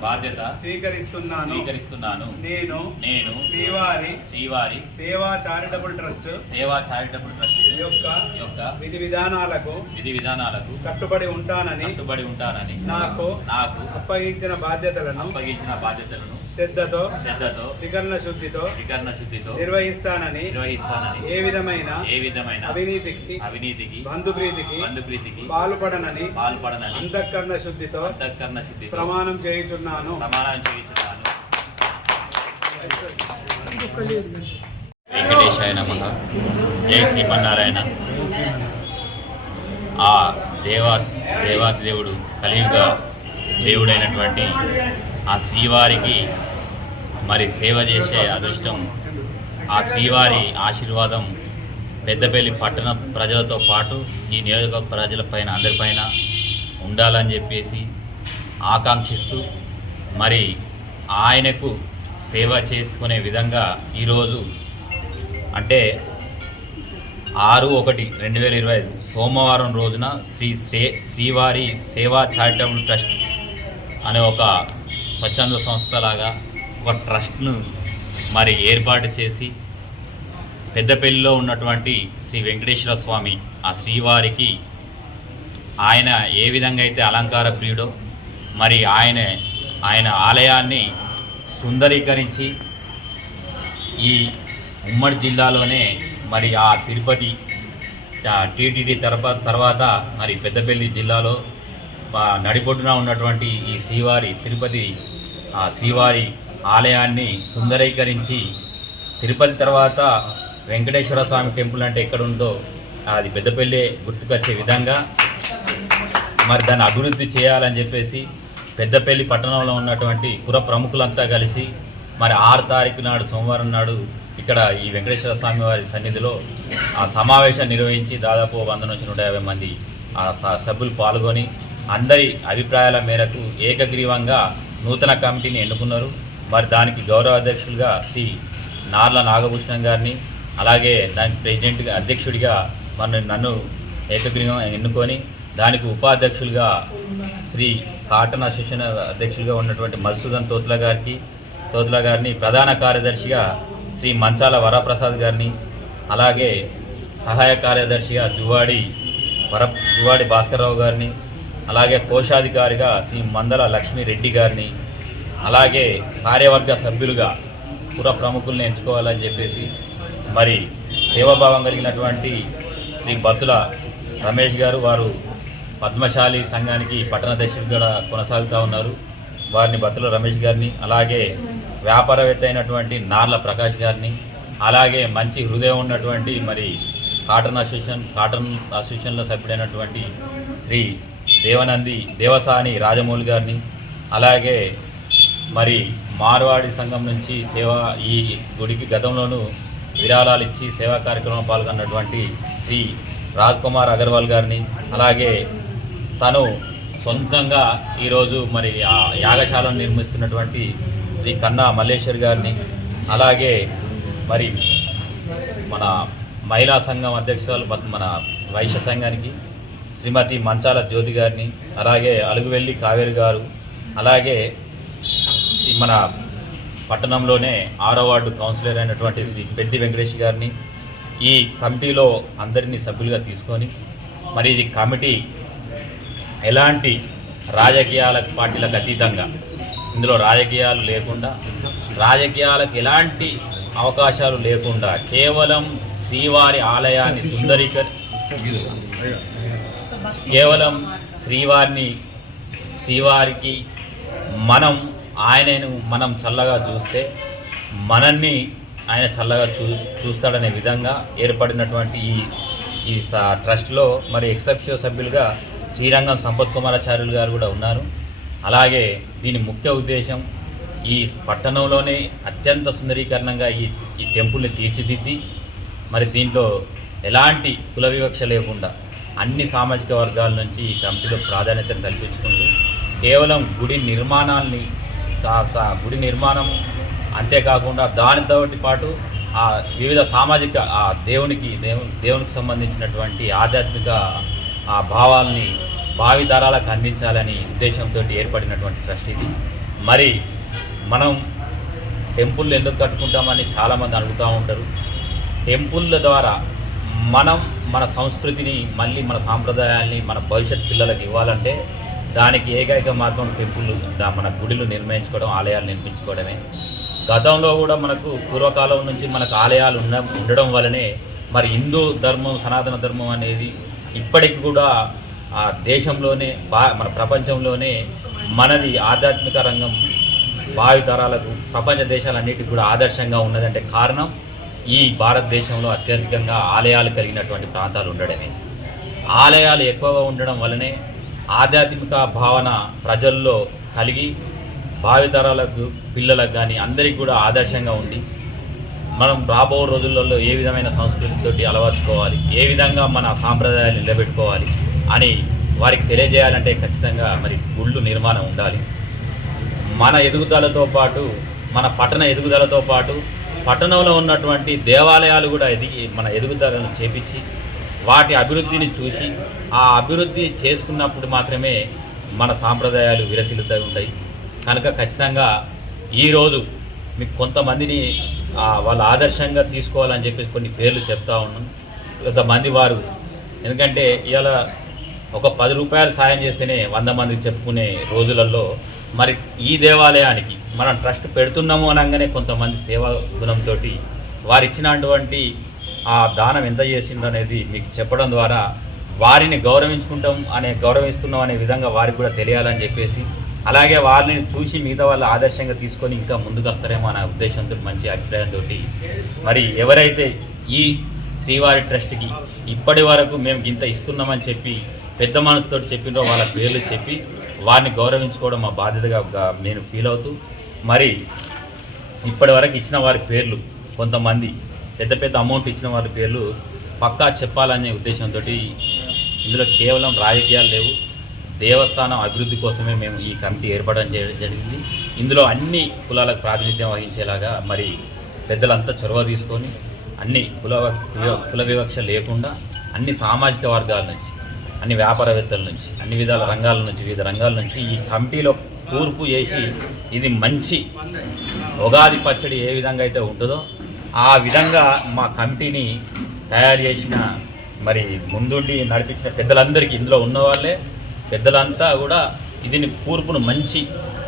బాధ్యత స్వీకరిస్తున్నాను. స్వీకరిస్తున్నాను. నేను నేను Srivari Srivari Seva charitable trust Seva charitable trust యొక్క యొక్క విధి విధానాలకు విధి విధానాలకు కట్టుబడి ఉంటానని కట్టుబడి ఉంటానని నాకు నాకు అప్పగించిన బాధ్యతలను అప్పగించిన బాధ్యతలను శ్రద్ధతో శ్రద్ధతో త్రికరణ శుద్ధితో వికరణ శుద్ధితో నిర్వహిస్తానని నిర్వహిస్తానని ఏ విధమైన ఏ విధమైన అవినీతికి అవినీతికి బంధుప్రీతికి బంధుప్రీతికి పాల్పడనని పాల్పడనని అంతఃకరణ శుద్ధితో అంతఃకరణ సిద్ధితో ప్రమాణం చేయుచున్నాను. ప్రమాణం చేయించున్నాను. వెంకటేశాయ నమ జై శ్రీమన్నారాయణ. ఆ దేవా దేవాదేవుడు కలియుగ దేవుడైనటువంటి ఆ శ్రీవారికి మరి సేవ చేసే అదృష్టం ఆ శ్రీవారి ఆశీర్వాదం పెద్దపల్లి పట్టణ ప్రజలతో పాటు ఈ నియోజక ప్రజలపైన అందరిపైన ఉండాలని చెప్పేసి ఆకాంక్షిస్తూ మరి ఆయనకు సేవ చేసుకునే విధంగా ఈరోజు అంటే ఆరు ఒకటి రెండు వేల ఇరవై ఐదు సోమవారం రోజున శ్రీ శ్రీ శ్రీవారి సేవా చారిటబుల్ ట్రస్ట్ అనే ఒక స్వచ్ఛంద సంస్థలాగా ఒక ట్రస్ట్ను మరి ఏర్పాటు చేసి పెద్దపల్లిలో ఉన్నటువంటి శ్రీ వెంకటేశ్వర స్వామి ఆ శ్రీవారికి ఆయన ఏ విధంగా అయితే అలంకార ప్రియుడో మరి ఆయన ఆయన ఆలయాన్ని సుందరీకరించి ఈ ఉమ్మడి జిల్లాలోనే మరి ఆ తిరుపతి టీటీడీ తర్వాత తర్వాత మరి పెద్దపల్లి జిల్లాలో నడిబొడ్డున ఉన్నటువంటి ఈ శ్రీవారి తిరుపతి ఆ శ్రీవారి ఆలయాన్ని సుందరీకరించి తిరుపతి తర్వాత వెంకటేశ్వర స్వామి టెంపుల్ అంటే ఎక్కడ ఉందో అది పెద్దపల్లి గుర్తుకొచ్చే విధంగా మరి దాన్ని అభివృద్ధి చేయాలని చెప్పేసి పెద్దపల్లి పట్టణంలో ఉన్నటువంటి పుర ప్రముఖులంతా కలిసి మరి ఆరు తారీఖు నాడు సోమవారం నాడు ఇక్కడ ఈ వెంకటేశ్వర స్వామి వారి సన్నిధిలో ఆ సమావేశం నిర్వహించి దాదాపు వంద నుంచి నూట యాభై మంది ఆ స- సభ్యులు పాల్గొని అందరి అభిప్రాయాల మేరకు ఏకగ్రీవంగా నూతన కమిటీని ఎన్నుకున్నారు. మరి దానికి గౌరవ అధ్యక్షులుగా శ్రీ నార్ల నాగభూషణం గారిని అలాగే దానికి ప్రెసిడెంట్గా అధ్యక్షుడిగా మన నన్ను ఏకగ్రీవం ఎన్నుకొని దానికి ఉపాధ్యక్షులుగా శ్రీ కాటన్ అసోసియేషన్ అధ్యక్షులుగా ఉన్నటువంటి మధుసూదన్ తోత్ల గారికి తోత్ల గారిని ప్రధాన కార్యదర్శిగా శ్రీ మంచాల వరప్రసాద్ గారిని అలాగే సహాయ కార్యదర్శిగా జువాడి వర జువాడి భాస్కర్రావు గారిని అలాగే కోశాధికారిగా శ్రీ మందల లక్ష్మీరెడ్డి గారిని అలాగే కార్యవర్గ సభ్యులుగా పుర ప్రముఖుల్ని ఎంచుకోవాలని చెప్పేసి మరి సేవాభావం కలిగినటువంటి శ్రీ బత్తుల రమేష్ గారు వారు పద్మశాలి సంఘానికి పట్టణ అధ్యక్షుడిగా కొనసాగుతూ ఉన్నారు. వారిని బత్తుల రమేష్ గారిని అలాగే వ్యాపారవేత్త అయినటువంటి నార్ల ప్రకాష్ గారిని అలాగే మంచి హృదయం ఉన్నటువంటి మరి కాటన్ అసోసియేషన్ కాటన్ అసోసియేషన్లో సభ్యుడైనటువంటి శ్రీ దేవనంది దేవసాని రాజమౌళి గారిని అలాగే మరి మార్వాడి సంఘం నుంచి సేవ ఈ గుడికి గతంలోనూ విరాళాలు ఇచ్చి సేవా కార్యక్రమంలో పాల్గొన్నటువంటి శ్రీ రాజ్ కుమార్ అగర్వాల్ గారిని అలాగే తను సొంతంగా ఈరోజు మరి ఆ యాగశాలను నిర్మిస్తున్నటువంటి శ్రీ కన్నా మల్లేశ్వర్ గారిని అలాగే మరి మన మహిళా సంఘం అధ్యక్షురాలు మన- వైశ్య సంఘానికి శ్రీమతి మంచాల జ్యోతి గారిని అలాగే అలుగువెల్లి కావేరి గారు అలాగే మన పట్టణంలోనే ఆరో వార్డు కౌన్సిలర్ అయినటువంటి శ్రీ పెద్ది వెంకటేష్ గారిని ఈ కమిటీలో అందరినీ సభ్యులుగా తీసుకొని మరి ఇది కమిటీ ఎలాంటి రాజకీయాల పార్టీలకు అతీతంగా? ఇందులో రాజకీయాలు లేకుండా రాజకీయాలకు ఎలాంటి అవకాశాలు లేకుండా కేవలం శ్రీవారి ఆలయాన్ని సుందరీకరి కేవలం శ్రీవారిని శ్రీవారికి మనం ఆయనను మనం చల్లగా చూస్తే మనల్ని ఆయన చల్లగా చూ చూస్తాడనే విధంగా ఏర్పడినటువంటి ఈ ఈ స- ట్రస్ట్లో మరి ఎక్సెప్షియో సభ్యులుగా శ్రీరంగం సంపత్ కుమారాచార్యులు గారు కూడా ఉన్నారు. అలాగే దీని ముఖ్య ఉద్దేశం ఈ పట్టణంలోనే అత్యంత సుందరీకరణంగా ఈ ఈ టెంపుల్ని తీర్చిదిద్ది మరి దీంట్లో ఎలాంటి కుల వివక్ష లేకుండా అన్ని సామాజిక వర్గాల నుంచి ఈ కమిటీలో ప్రాధాన్యతను కల్పించుకుంటూ కేవలం గుడి నిర్మాణాన్ని గుడి నిర్మాణం అంతేకాకుండా దానితో పాటు ఆ వివిధ సామాజిక ఆ దేవునికి దేవు దేవునికి సంబంధించినటువంటి ఆధ్యాత్మిక ఆ భావాల్ని భావితరాలకు అందించాలని ఉద్దేశంతో ఏర్పడినటువంటి ట్రస్ట్ ఇది. మరి మనం టెంపుల్ ఎందుకు కట్టుకుంటామని చాలామంది అడుగుతూ ఉంటారు. టెంపుల్ల ద్వారా మనం మన సంస్కృతిని మళ్ళీ మన సాంప్రదాయాల్ని మన భవిష్యత్ పిల్లలకు ఇవ్వాలంటే దానికి ఏకైక మార్గం టెంపుల్ దా- మన గుడిలు నిర్మించుకోవడం ఆలయాలు నిర్మించుకోవడమే. గతంలో కూడా మనకు పూర్వకాలం నుంచి మనకు ఆలయాలు ఉన్న ఉండడం వలనే మరి హిందూ ధర్మం సనాతన ధర్మం అనేది ఇప్పటికి కూడా ఆ దేశంలోనే బా మన ప్రపంచంలోనే మనది ఆధ్యాత్మిక రంగం భావితరాలకు ప్రపంచ దేశాలన్నిటికి కూడా ఆదర్శంగా ఉన్నదంటే కారణం ఈ భారతదేశంలో అత్యధికంగా ఆలయాలు కలిగినటువంటి ప్రాంతాలు ఉండడమే. ఆలయాలు ఎక్కువగా ఉండడం వలనే ఆధ్యాత్మిక భావన ప్రజల్లో కలిగి భావితరాలకు పిల్లలకు కానీ అందరికీ కూడా ఆదర్శంగా ఉంది మనం రాబో రోజులలో ఏ విధమైన సంస్కృతితోటి అలవర్చుకోవాలి ఏ విధంగా మన సాంప్రదాయాలు నిలబెట్టుకోవాలి అని వారికి తెలియజేయాలంటే ఖచ్చితంగా మరి గుళ్ళు నిర్మాణం ఉండాలి. మన ఎదుగుదలతో పాటు మన పట్టణ ఎదుగుదలతో పాటు పట్టణంలో ఉన్నటువంటి దేవాలయాలు కూడా ఎదిగి మన ఎదుగుదలను చేపించి వాటి అభివృద్ధిని చూసి ఆ అభివృద్ధి చేసుకున్నప్పుడు మాత్రమే మన సాంప్రదాయాలు విరసిల్లుతూ ఉంటాయి. కనుక ఖచ్చితంగా ఈరోజు మీకు కొంతమందిని వాళ్ళ ఆదర్శంగా తీసుకోవాలని చెప్పేసి కొన్ని పేర్లు చెప్తా ఉన్నాం కొంతమంది వారు ఎందుకంటే ఇవాళ ఒక పది రూపాయలు సాయం చేస్తేనే వంద మందికి చెప్పుకునే రోజులలో మరి ఈ దేవాలయానికి మనం ట్రస్ట్ పెడుతున్నాము అనగానే కొంతమంది సేవా గుణంతో వారు ఇచ్చినటువంటి ఆ దానం ఎంత చేసిండ్రు అనేది మీకు చెప్పడం ద్వారా వారిని గౌరవించుకుంటాం అనే గౌరవిస్తున్నాం అనే విధంగా వారికి కూడా తెలియాలని చెప్పేసి అలాగే వారిని చూసి మిగతా వాళ్ళు ఆదర్శంగా తీసుకొని ఇంకా ముందుకు వస్తారేమో అనే ఉద్దేశంతో మంచి అభిప్రాయంతో మరి ఎవరైతే ఈ శ్రీవారి ట్రస్ట్కి ఇప్పటి వరకు మేము ఇంత ఇస్తున్నామని చెప్పి పెద్ద మనసుతో చెప్పినో వాళ్ళ పేర్లు చెప్పి వారిని గౌరవించుకోవడం మా బాధ్యతగా నేను ఫీల్ అవుతూ మరి ఇప్పటి వరకు ఇచ్చిన వారి పేర్లు కొంతమంది పెద్ద పెద్ద అమౌంట్ ఇచ్చిన వారి పేర్లు పక్కా చెప్పాలనే ఉద్దేశంతో ఇందులో కేవలం రాజకీయాలు లేవు. దేవస్థానం అభివృద్ధి కోసమే మేము ఈ కమిటీ ఏర్పడడం జరిగింది. ఇందులో అన్ని కులాలకు ప్రాతినిధ్యం వహించేలాగా మరి పెద్దలంతా చొరవ తీసుకొని అన్ని కుల కుల వివక్ష లేకుండా అన్ని సామాజిక వర్గాల నుంచి అన్ని వ్యాపారవేత్తల నుంచి అన్ని విధాల రంగాల నుంచి వివిధ రంగాల నుంచి ఈ కమిటీలో కూర్పు చేసి ఇది మంచి ఉగాది పచ్చడి ఏ విధంగా అయితే ఉంటుందో ఆ విధంగా మా కమిటీని తయారు చేసిన మరి ముందుండి నడిపించిన పెద్దలందరికీ ఇందులో ఉన్నవాళ్ళే పెద్దలంతా కూడా ఇదిని కూర్పును మంచి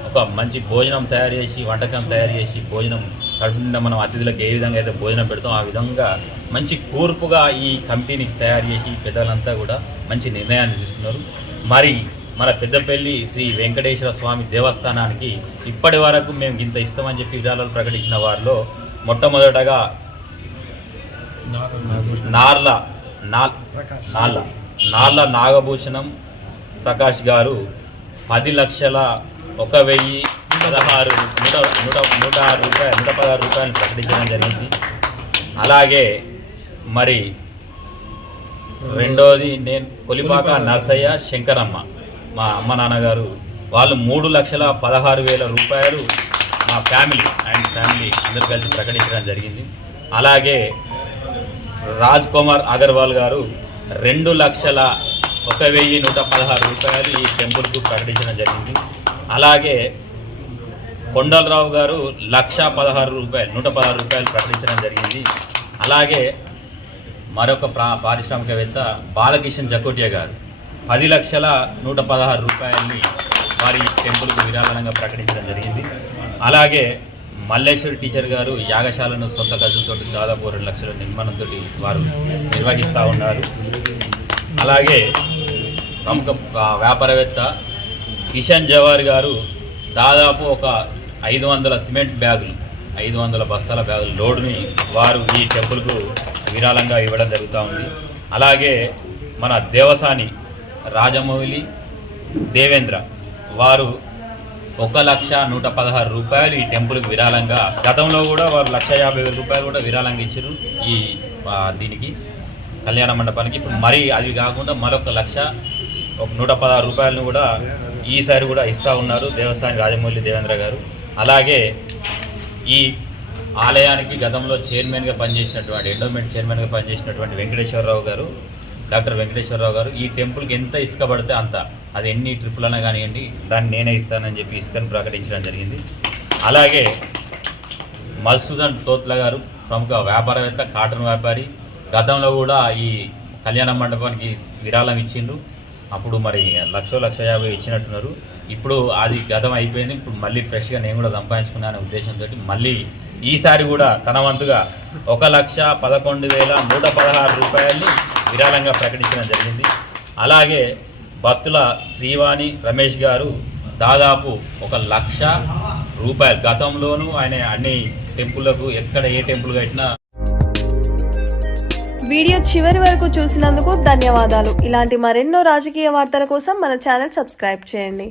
ఒక మంచి భోజనం తయారు చేసి వంటకం తయారు చేసి భోజనం కడుపు నిండా మనం అతిథులకు ఏ విధంగా అయితే భోజనం పెడతాం ఆ విధంగా మంచి కూర్పుగా ఈ కమిటీని తయారు చేసి పెద్దలంతా కూడా మంచి నిర్ణయాన్ని తీసుకున్నారు. మరి మన పెద్దపల్లి శ్రీ వెంకటేశ్వర స్వామి దేవస్థానానికి ఇప్పటి వరకు మేము ఇంత ఇస్తామని చెప్పి విధానాలు ప్రకటించిన వారిలో మొట్టమొదటగా నార్ల నాల్ నార్ల నాగభూషణం ప్రకాష్ గారు పది లక్షల ఒక వెయ్యి పదహారు నూట నూట నూట ఆరు రూపాయలు నూట పదహారు రూపాయలు ప్రకటించడం జరిగింది. అలాగే మరి రెండోది నేను కొలిపాక నర్సయ్య శంకరమ్మ మా అమ్మ నాన్నగారు. వాళ్ళు మూడు లక్షల పదహారు వేల రూపాయలు మా ఫ్యామిలీ అండ్ ఫ్యామిలీ అందరు కలిసి ప్రకటించడం జరిగింది. అలాగే రాజ్ కుమార్ అగర్వాల్ గారు రెండు లక్షల ఒక వెయ్యి నూట పదహారు రూపాయలు ఈ టెంపుల్కు ప్రకటించడం జరిగింది. అలాగే కొండలరావు గారు లక్ష పదహారు రూపాయలు నూట పదహారు రూపాయలు ప్రకటించడం జరిగింది. అలాగే మరొక ప్రా పారిశ్రామికవేత్త బాలకిషన్ జకోటియా గారు పది లక్షల నూట పదహారు రూపాయలని వారి టెంపుల్కు విరాళనంగా ప్రకటించడం జరిగింది. అలాగే మల్లేశ్వరి టీచర్ గారు యాగశాలను సొంత ఖర్చులతో దాదాపు రెండు లక్షల నిర్మాణంతో వారు నిర్వహిస్తూ ఉన్నారు. అలాగే ప్రముఖ వ్యాపారవేత్త కిషన్ జవార్ గారు దాదాపు ఒక ఐదు వందల సిమెంట్ బ్యాగులు ఐదు వందల బస్తాల బ్యాగుల లోడుని వారు ఈ టెంపుల్కు విరాళంగా ఇవ్వడం జరుగుతూ ఉంది. అలాగే మన దేవసాని రాజమౌళి దేవేంద్ర వారు ఒక లక్ష నూట పదహారు రూపాయలు ఈ టెంపుల్కి విరాళంగా గతంలో కూడా వారు లక్ష యాభై వేల రూపాయలు కూడా విరాళంగా ఇచ్చారు ఈ దీనికి కళ్యాణ మండపానికి. ఇప్పుడు మరి అది కాకుండా మరొక లక్ష ఒక నూట పదహారు రూపాయలను కూడా ఈసారి కూడా ఇస్తూ ఉన్నారు దేవస్థాని రాజమౌళి దేవేంద్ర గారు. అలాగే ఈ ఆలయానికి గతంలో చైర్మన్గా పనిచేసినటువంటి ఎండోమెంట్ చైర్మన్గా పనిచేసినటువంటి వెంకటేశ్వరరావు గారు డాక్టర్ వెంకటేశ్వరరావు గారు ఈ టెంపుల్కి ఎంత ఇసుక పడితే అంత. అది ఎన్ని ట్రిప్పులు అన్నా కానివ్వండి దాన్ని నేనే ఇస్తానని చెప్పి ఇసుకను ప్రకటించడం జరిగింది. అలాగే మధుసూదన్ తోత్ల గారు ప్రముఖ వ్యాపారవేత్త కాటన్ వ్యాపారి గతంలో కూడా ఈ కళ్యాణ మండపానికి విరాళం ఇచ్చిండ్రు అప్పుడు మరి లక్ష లక్ష యాభై ఇచ్చినట్టున్నారు. ఇప్పుడు అది గతం అయిపోయింది. ఇప్పుడు మళ్ళీ ఫ్రెష్గా నేను కూడా సంపాదించుకున్నా అనే ఉద్దేశంతో మళ్ళీ ఈసారి కూడా తన వంతుగా ఒక లక్ష పదకొండు వేల నూట పదహారు రూపాయల్ని విరాళంగా ప్రకటించడం జరిగింది. అలాగే భక్తుల శ్రీవాణి రమేష్ గారు దాదాపు ఒక లక్ష రూపాయలు గతంలోనూ ఆయన అన్ని టెంపుల్లకు ఎక్కడ ఏ టెంపుల్ కట్టినా వీడియో చివరి వరకు చూసినందుకు ధన్యవాదాలు. ఇలాంటి మరెన్నో రాజకీయ వార్తల కోసం మన ఛానల్ సబ్స్క్రైబ్ చేయండి.